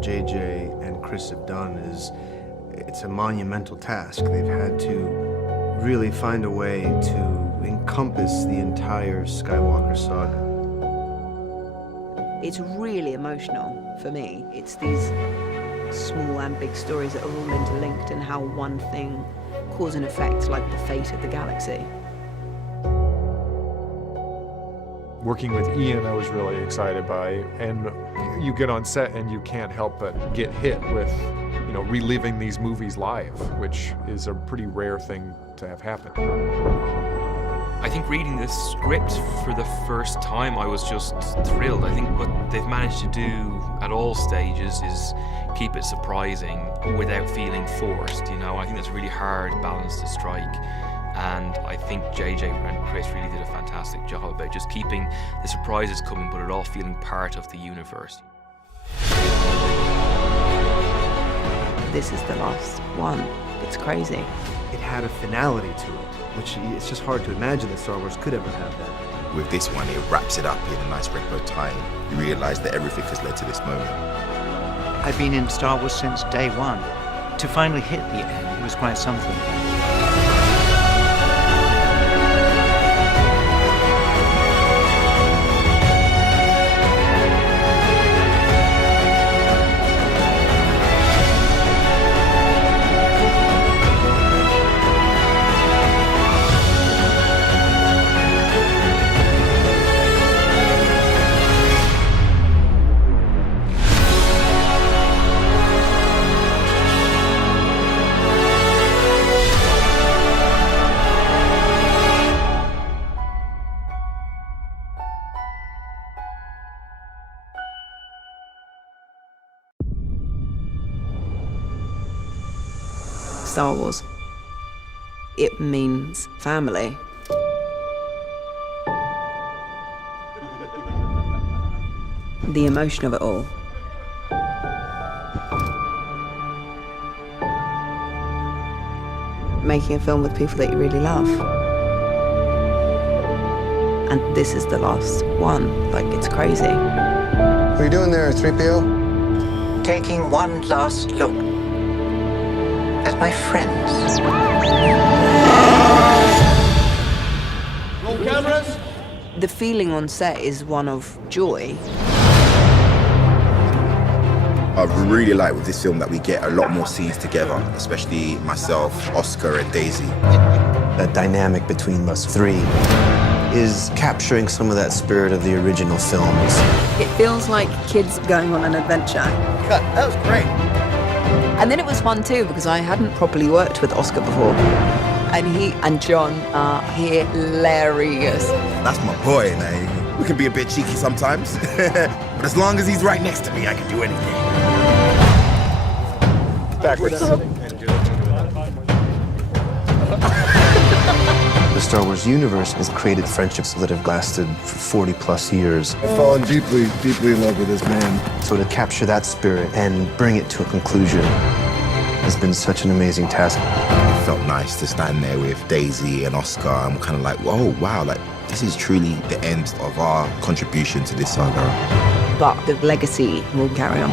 JJ and Chris have done is, it's a monumental task. They've had to really find a way to encompass the entire Skywalker saga. It's really emotional for me. It's these small and big stories that are all interlinked, and how one thing cause and effect, like the fate of the galaxy. Working with Ian, I was really excited by, and you get on set and you can't help but get hit with, you know, reliving these movies live, which is a pretty rare thing to have happen. I think reading this script for the first time, I was just thrilled. I think what they've managed to do at all stages is keep it surprising without feeling forced, you know. I think that's a really hard balance to strike. And I think JJ and Chris really did a fantastic job about just keeping the surprises coming, but it all feeling part of the universe. This is the last one. It's crazy. It had a finality to it, which it's just hard to imagine that Star Wars could ever have that. With this one, it wraps it up in a nice rainbow tie. You realise that everything has led to this moment. I've been in Star Wars since day one. To finally hit the end was quite something. Star Wars. It means family. The emotion of it all. Making a film with people that you really love. And this is the last one. Like, it's crazy. What are you doing there, 3PO? Taking one last look at my friends. Roll cameras. The feeling on set is one of joy. I really like with this film that we get a lot more scenes together, especially myself, Oscar, and Daisy. That dynamic between us three is capturing some of that spirit of the original films. It feels like kids going on an adventure. Cut. That was great. And then it was fun too, because I hadn't properly worked with Oscar before. And he and John are hilarious. That's my boy, man. We can be a bit cheeky sometimes, but as long as he's right next to me, I can do anything. Backwards. The Star Wars universe has created friendships that have lasted for 40+ years. I've fallen deeply, deeply in love with this man. So to capture that spirit and bring it to a conclusion has been such an amazing task. It felt nice to stand there with Daisy and Oscar. I'm kind of like, whoa, wow, like this is truly the end of our contribution to this saga. But the legacy will carry on.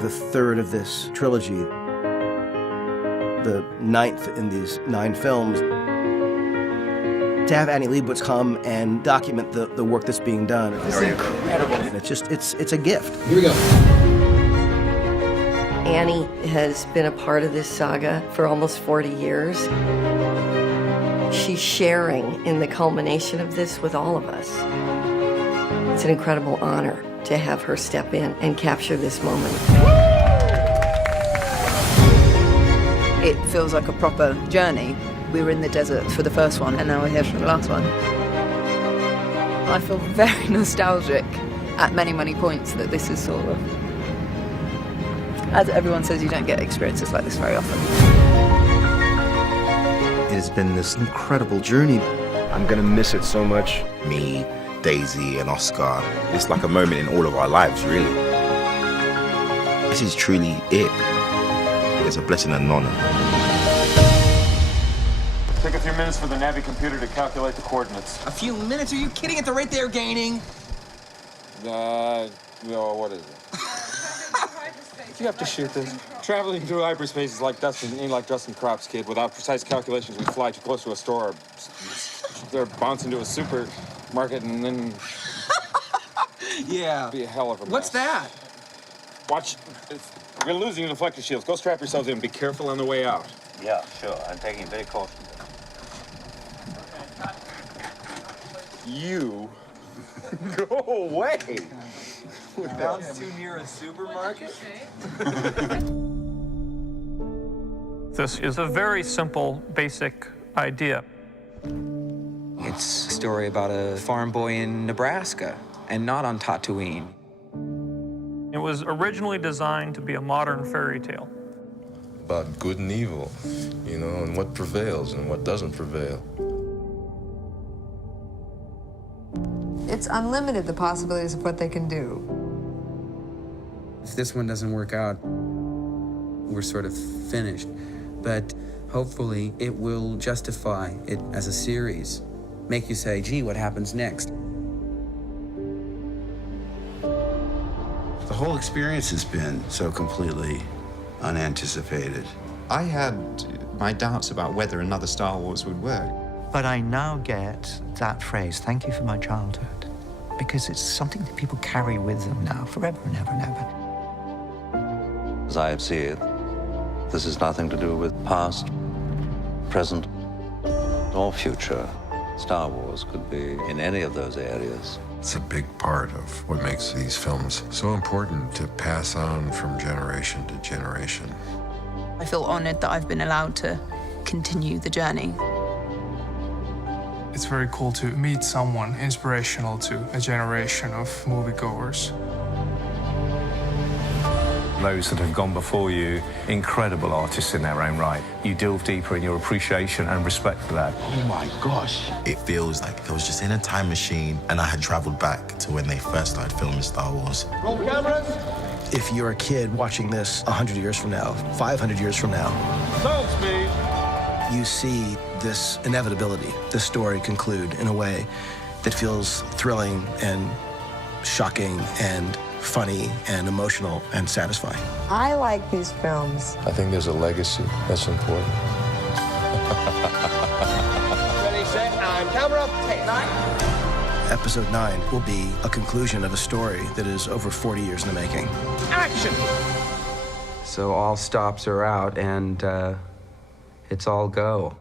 The third of this trilogy, the 9th in these 9 films, to have Annie Leibovitz come and document the work that's being done. It's incredible. And it's a gift. Here we go. Annie has been a part of this saga for almost 40 years. She's sharing in the culmination of this with all of us. It's an incredible honor to have her step in and capture this moment. It feels like a proper journey. We were in the desert for the first one, and now we're here for the last one. I feel very nostalgic at many, many points that this is sort of... As everyone says, you don't get experiences like this very often. It has been this incredible journey. I'm gonna miss it so much. Me, Daisy, and Oscar. It's like a moment in all of our lives, really. This is truly it. It's a blessing and an honor. Take a few minutes for the Navi computer to calculate the coordinates. A few minutes? Are you kidding? At the rate they're gaining? No, what is it? You have to shoot this. Traveling through hyperspace is like Dustin Crop's kid. Without precise calculations, we fly too close to a store. They're bounce into a supermarket and then... Yeah. Be a hell of a mess. What's that? Watch. We're losing the deflector shields. Go strap yourselves in. Be careful on the way out. Yeah, sure. I'm taking it very cautiously. You... Go away! Bounce too near a supermarket? This is a very simple, basic idea. It's a story about a farm boy in Nebraska, and not on Tatooine. It was originally designed to be a modern fairy tale. About good and evil, you know, and what prevails and what doesn't prevail. It's unlimited, the possibilities of what they can do. If this one doesn't work out, we're sort of finished. But hopefully it will justify it as a series. Make you say, gee, what happens next? The whole experience has been so completely unanticipated. I had my doubts about whether another Star Wars would work. But I now get that phrase, thank you for my childhood, because it's something that people carry with them now, forever and ever and ever. As I see it, this has nothing to do with past, present, or future. Star Wars could be in any of those areas. It's a big part of what makes these films so important to pass on from generation to generation. I feel honoured that I've been allowed to continue the journey. It's very cool to meet someone inspirational to a generation of moviegoers. Those that have gone before you, incredible artists in their own right. You delve deeper in your appreciation and respect for that. Oh my gosh. It feels like I was just in a time machine and I had traveled back to when they first started filming Star Wars. Roll cameras. If you're a kid watching this 100 years from now, 500 years from now, Sound speed. you see this inevitability, this story conclude in a way that feels thrilling and shocking and funny and emotional and satisfying. I like these films. I think there's a legacy that's important. Ready, set, and camera. Take 9. Episode 9 will be a conclusion of a story that is over 40 years in the making. Action! So all stops are out, and it's all go.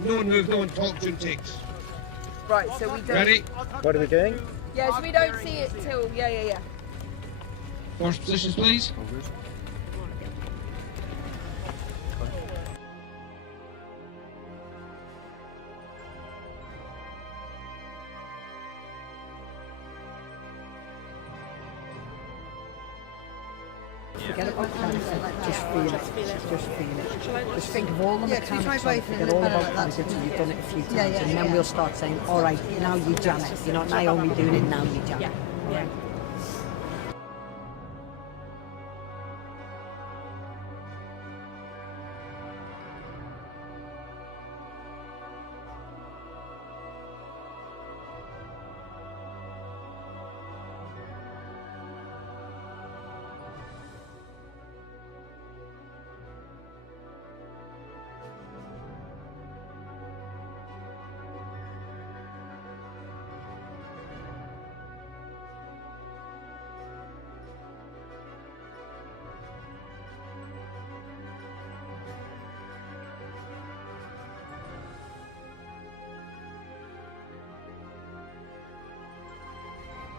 No one moves, no one talks, and takes. Right, so we don't... Ready? What are we doing? Yeah, so we don't see it till... Yeah. First positions, please. Forget about character, just feel it. Just feel it. Just think of all the mechanics, forget all about character till you've done it a few times, and then we'll start saying, all right, now you jam it. You're not Naomi doing it, now you jam it. Yeah.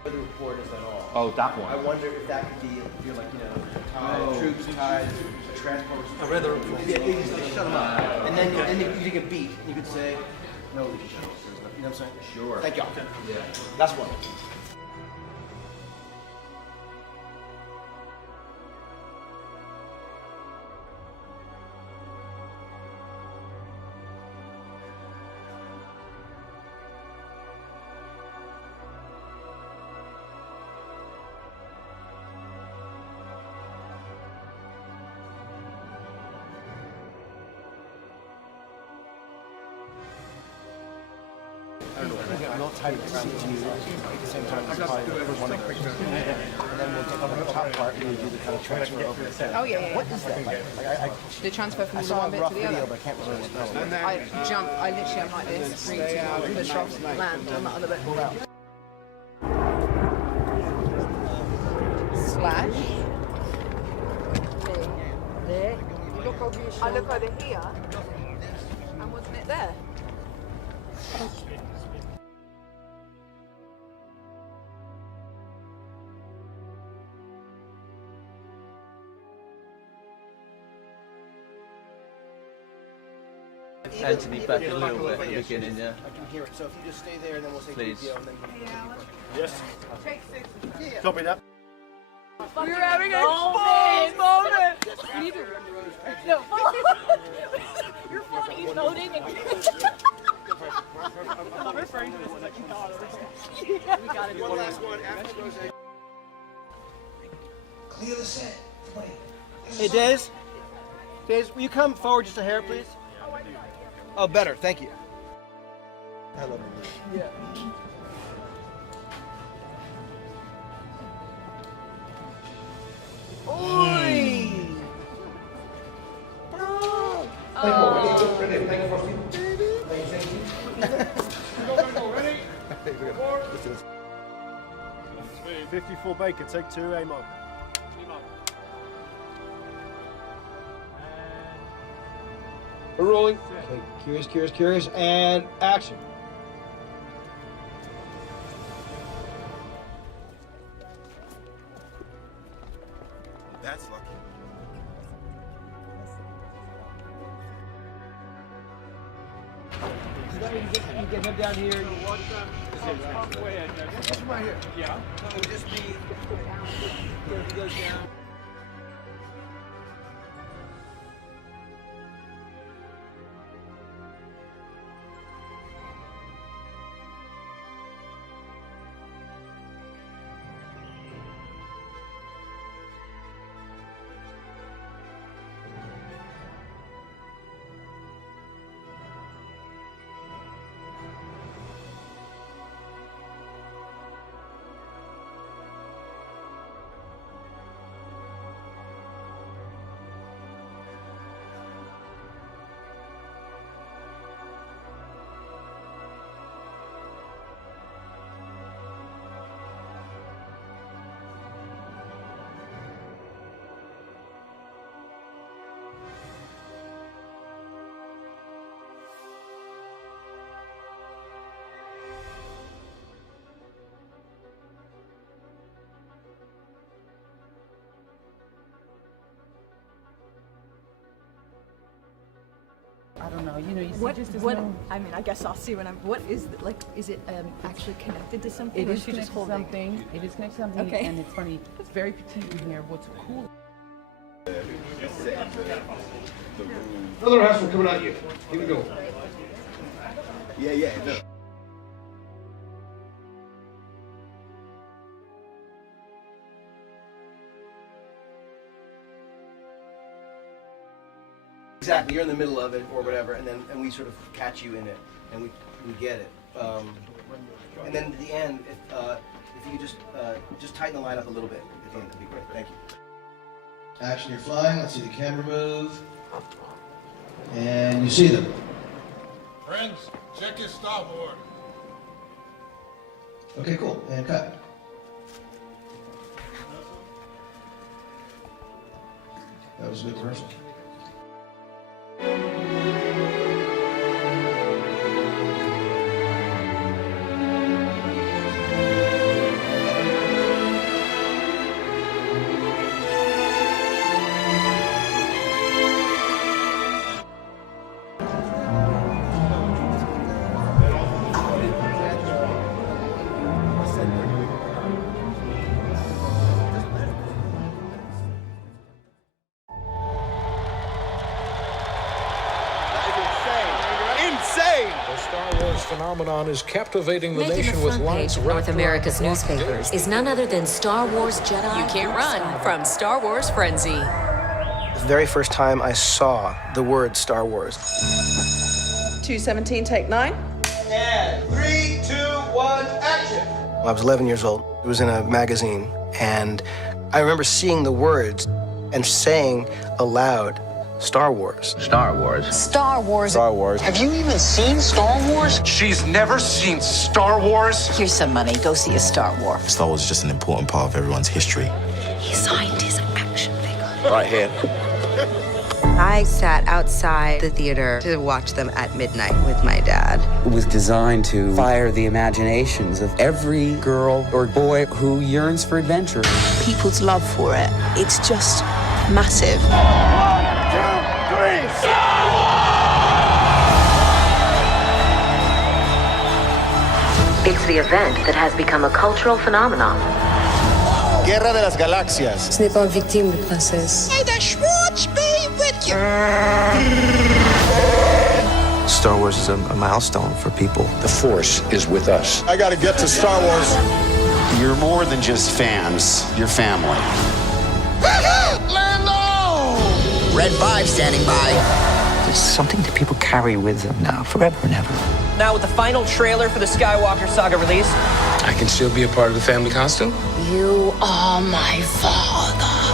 The report is at all. Oh, that one. I wonder if that could be, if you're like, you know, troops tied, transport. I read the report. Yeah, you just shut them up. And then you take a beat, you could say, no leaky shuttles. You know what I'm saying? Sure. Thank y'all. Yeah. That's one. We'll tie it around to you at the same time as one of those. And then we'll take on the top part and we'll do the kind of transfer over the set. Oh, yeah. What is that like? The transfer from I the saw one a bit rough to the video, other. but I can't remember what that was. I jump, I literally am like this, push off, land on the other bit. Slash. There. You look over your shoulder. I look over here. And wasn't it there? Anthony, back a little bit at the beginning, yeah? I can hear it. So if you just stay there, and then we'll say Please. and then Yes. Take 6. Yeah. Copy that. We're having a phone moment. You need to. No. Your phone is loading. I'm referring to this as like you thought it. We gotta do one last one after Rose. Clear the set. Hey, Daze. Daze, will you come forward just a hair, please? Oh, better. Thank you. I love you. Yeah. Oi! Oh. Ready? Thank you for ready? 54 Baker, take 2, aim on. We're rolling. Okay, curious, and action. That's lucky. You get him down here. You watch them. This one right here. Yeah. It would just be. He goes down. I don't know. You know, you What? just I mean, I guess I'll see when I'm. What is like? Is it actually connected to something? It or is she just connected to holding? something. It is connected to something. Okay. And it's funny. It's very petite in here. What's cool? Another hassle coming at you. Here we go. Yeah. No. Exactly, you're in the middle of it or whatever, and we sort of catch you in it, and we get it. And then at the end, if you just tighten the line up a little bit at the end, that'd be great. Thank you. Action, you're flying. Let's see the camera move. And you see them. Friends, check your starboard. Okay, cool. And cut. That was a good rehearsal. phenomenon is captivating the Making nation the with front lines page of wrapped North around America's the clock newspapers is none other than Star Wars Jedi. You can't run from Star Wars Frenzy. The very first time I saw the word Star Wars. 217, take 9. And 3, 2, 1, action! I was 11 years old. It was in a magazine, and I remember seeing the words and saying aloud, Star Wars. Star Wars. Star Wars. Star Wars. Have you even seen Star Wars? She's never seen Star Wars? Here's some money. Go see a Star Wars. Star Wars is just an important part of everyone's history. He signed his action figure. Right here. I sat outside the theater to watch them at midnight with my dad. It was designed to fire the imaginations of every girl or boy who yearns for adventure. People's love for it, it's just massive. 1, 2, 3, Star Wars! It's the event that has become a cultural phenomenon. Guerra de las Galaxias. Ce n'est pas une victime de princesse. May the Schwartz be with you. Star Wars is a milestone for people. The Force is with us. I gotta get to Star Wars. You're more than just fans, you're family. Red 5 standing by. It's something that people carry with them now, forever and ever. Now with the final trailer for the Skywalker saga release. I can still be a part of the family costume? You are my father.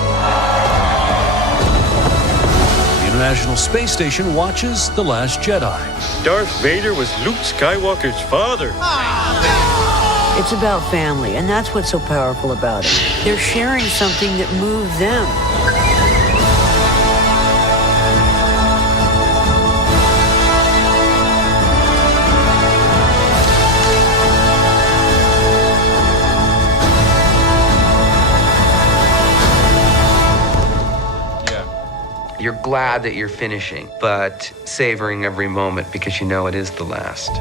The International Space Station watches The Last Jedi. Darth Vader was Luke Skywalker's father. It's about family, and that's what's so powerful about it. They're sharing something that moves them. You're glad that you're finishing, but savoring every moment because you know it is the last.